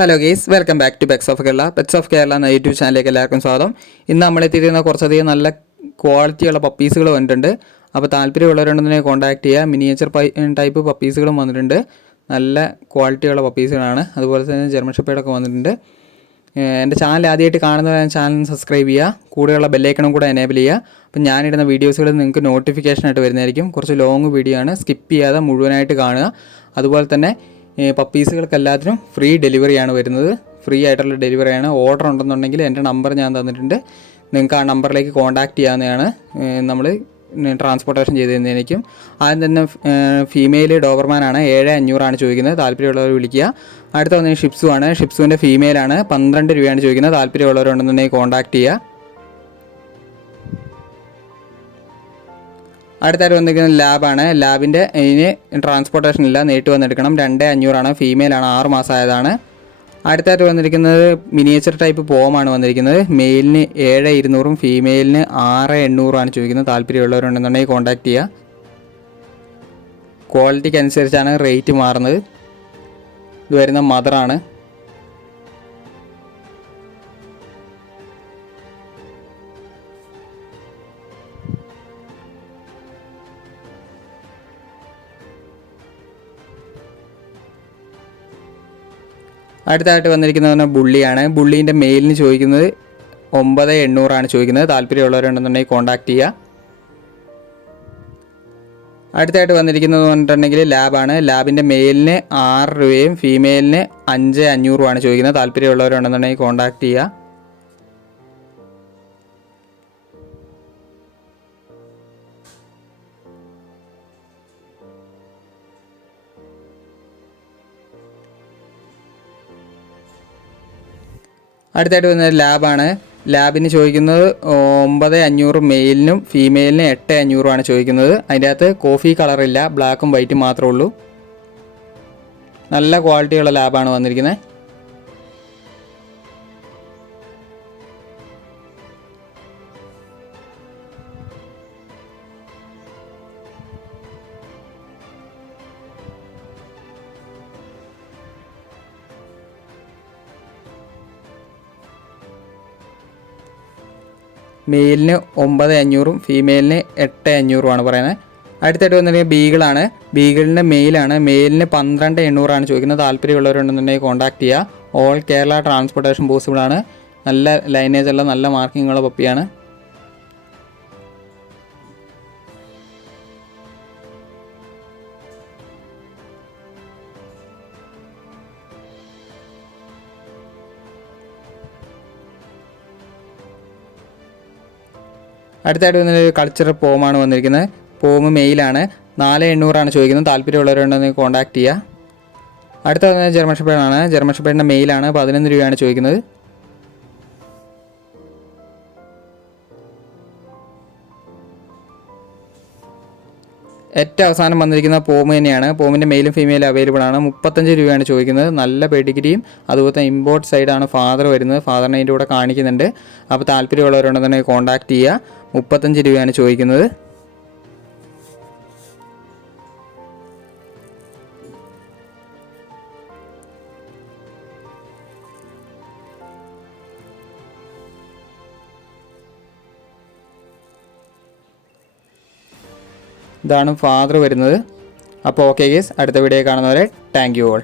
Hello guys, welcome back to pets of Kerala എന്ന YouTube ചാനലിലേക്ക് എല്ലാവർക്കും സ്വാഗതം. ഇന്ന് നമ്മളെത്തിയിരിക്കുന്ന കുറച്ചധികം നല്ല ക്വാളിറ്റിയുള്ള പപ്പീസുകൾ വന്നിട്ടുണ്ട്. അപ്പോൾ താല്പര്യമുള്ളവരുണ്ടെങ്കിൽ കോൺടാക്ട് ചെയ്യുക. മിനിയേച്ചർ ടൈപ്പ് പപ്പീസുകളും വന്നിട്ടുണ്ട്. നല്ല ക്വാളിറ്റിയുള്ള പപ്പീസുകളാണ്. അതുപോലെ തന്നെ ജർമ്മൻ ഷെപ്പേർഡൊക്കെ വന്നിട്ടുണ്ട്. എൻ്റെ ചാനൽ ആദ്യമായിട്ട് കാണുന്നവരാണ് ചാനൽ സബ്സ്ക്രൈബ് ചെയ്യുക. കൂടെയുള്ള ബെല്ലൈക്കണും കൂടെ എനേബിൾ ചെയ്യുക. അപ്പം ഞാനിടുന്ന വീഡിയോസുകൾ നിങ്ങൾക്ക് നോട്ടിഫിക്കേഷനായിട്ട് വരുന്നതായിരിക്കും. കുറച്ച് ലോങ് വീഡിയോ ആണ്, സ്കിപ്പ് ചെയ്യാതെ മുഴുവനായിട്ട് കാണുക. അതുപോലെ തന്നെ പപ്പീസുകൾക്കെല്ലാത്തിനും ഫ്രീ ഡെലിവറിയാണ് വരുന്നത്. ഫ്രീ ആയിട്ടുള്ള ഡെലിവറിയാണ്. ഓർഡർ ഉണ്ടെന്നുണ്ടെങ്കിൽ എൻ്റെ നമ്പർ ഞാൻ തന്നിട്ടുണ്ട്. നിങ്ങൾക്ക് ആ നമ്പറിലേക്ക് കോൺടാക്റ്റ് ചെയ്യാവുന്നതാണ്. നമ്മൾ ട്രാൻസ്പോർട്ടേഷൻ ചെയ്ത് തരുന്നതായിരിക്കും. ആദ്യം തന്നെ ഫീമെയിൽ ഡോബർമാനാണ്. 7,500 ചോദിക്കുന്നത്. താല്പര്യമുള്ളവർ വിളിക്കുക. അടുത്ത വന്നത് ഷിപ്സു ആണ്. ഷിപ്സുവിൻ്റെ ഫീമെയിലാണ്. 12 രൂപയാണ് ചോദിക്കുന്നത്. താല്പര്യമുള്ളവരുണ്ടെന്നുണ്ടെങ്കിൽ കോൺടാക്റ്റ് ചെയ്യുക. അടുത്തായിട്ട് വന്നിരിക്കുന്നത് ലാബാണ്. ലാബിൻ്റെ ഇതിന് ട്രാൻസ്പോർട്ടേഷൻ ഇല്ല, നേരിട്ട് വന്നെടുക്കണം. 2,500 ഫീമെയിലാണ്, 6 മാസമായതാണ്. അടുത്തായിട്ട് വന്നിരിക്കുന്നത് മിനിയേച്ചർ ടൈപ്പ് പോമാണ് വന്നിരിക്കുന്നത്. മെയിലിന് 7,200 ഫീമെയിലിന് 6,800 ചോദിക്കുന്നത്. താല്പര്യമുള്ളവരുണ്ടെന്നുണ്ടെങ്കിൽ കോൺടാക്ട് ചെയ്യുക. ക്വാളിറ്റിക്ക് അനുസരിച്ചാണ് റേറ്റ് മാറുന്നത്. ഇത് വരുന്ന മദറാണ്. അടുത്തായിട്ട് വന്നിരിക്കുന്നത് ബുള്ളിയാണ്. ബുള്ളീൻ്റെ മെയിലിന് ചോദിക്കുന്നത് 9,800 ചോദിക്കുന്നത്. താല്പര്യമുള്ളവരുണ്ടെന്നുണ്ടെങ്കിൽ കോൺടാക്ട് ചെയ്യുക. അടുത്തായിട്ട് വന്നിരിക്കുന്നത് പറഞ്ഞിട്ടുണ്ടെങ്കിൽ ലാബാണ്. ലാബിൻ്റെ മെയിലിന് 6 രൂപയും ഫീമെയിലിന് 5,500 ചോദിക്കുന്നത്. താല്പര്യമുള്ളവരുണ്ടെന്നുണ്ടെങ്കിൽ കോൺടാക്ട് ചെയ്യുക. അടുത്തായിട്ട് വരുന്നത് ലാബാണ്. ലാബിന് ചോദിക്കുന്നത് 9,500 മെയിലിനും ഫീമെയിലിന് 8,500 ചോദിക്കുന്നത്. അതിൻ്റെ അകത്ത് കോഫി കളറില്ല, ബ്ലാക്കും വൈറ്റും മാത്രമേ ഉള്ളൂ. നല്ല ക്വാളിറ്റിയുള്ള ലാബാണ് വന്നിരിക്കുന്നത്. മെയിലിന് 9,500 ഫീമെയിലിന് 8,500 പറയുന്നത്. അടുത്തായിട്ട് വന്നിട്ടുണ്ടെങ്കിൽ ബീഗിളാണ്. ബീഗിളിൻ്റെ മെയിലാണ്. മെയിലിന് 12,800 ചോദിക്കുന്നത്. താല്പര്യമുള്ളവരുണ്ടെന്നുണ്ടെങ്കിൽ കോൺടാക്ട് ചെയ്യുക. ഓൾ കേരള ട്രാൻസ്പോർട്ടേഷൻ പോസിബിളാണ്. നല്ല ലൈനേജുള്ള നല്ല മാർക്കിങ്ങുള്ള പപ്പിയാണ്. അടുത്തായിട്ട് വന്നൊരു കൾച്ചർ പോമാണ് വന്നിരിക്കുന്നത്. പോമ് മെയിലാണ്. 4,800 ചോദിക്കുന്നത്. താല്പര്യമുള്ളവരുണ്ടെന്ന് കോൺടാക്ട് ചെയ്യുക. അടുത്ത വന്നത് ജർമ്മൻ ഷെപ്പേർഡാണ്. ജർമ്മൻ ഷെപ്പേർഡിൻ്റെ മെയിലാണ്. 11 രൂപയാണ് ചോദിക്കുന്നത്. ഏറ്റവും അവസാനം വന്നിരിക്കുന്ന പോമ് തന്നെയാണ്. പോമിൻ്റെ മെയിലും ഫീമെയിലും അവൈലബിൾ ആണ്. 35 രൂപയാണ് ചോദിക്കുന്നത്. നല്ല പെഡിഗ്രിയും അതുപോലെ തന്നെ ഇമ്പോർട്ട് സൈഡാണ് ഫാദർ വരുന്നത്. ഫാദറിനെ അതിൻ്റെ കൂടെ കാണിക്കുന്നുണ്ട്. അപ്പോൾ താല്പര്യമുള്ളവരുണ്ടെന്നുണ്ടെങ്കിൽ കോൺടാക്ട് ചെയ്യുക. 35 രൂപയാണ് ചോദിക്കുന്നത്. ഇതാണ് ഫാദർ വരുന്നത്. അപ്പോൾ ഓക്കെ ഗൈസ്, അടുത്ത വീഡിയോ കാണുന്നവരെ താങ്ക് യു ഓൾ.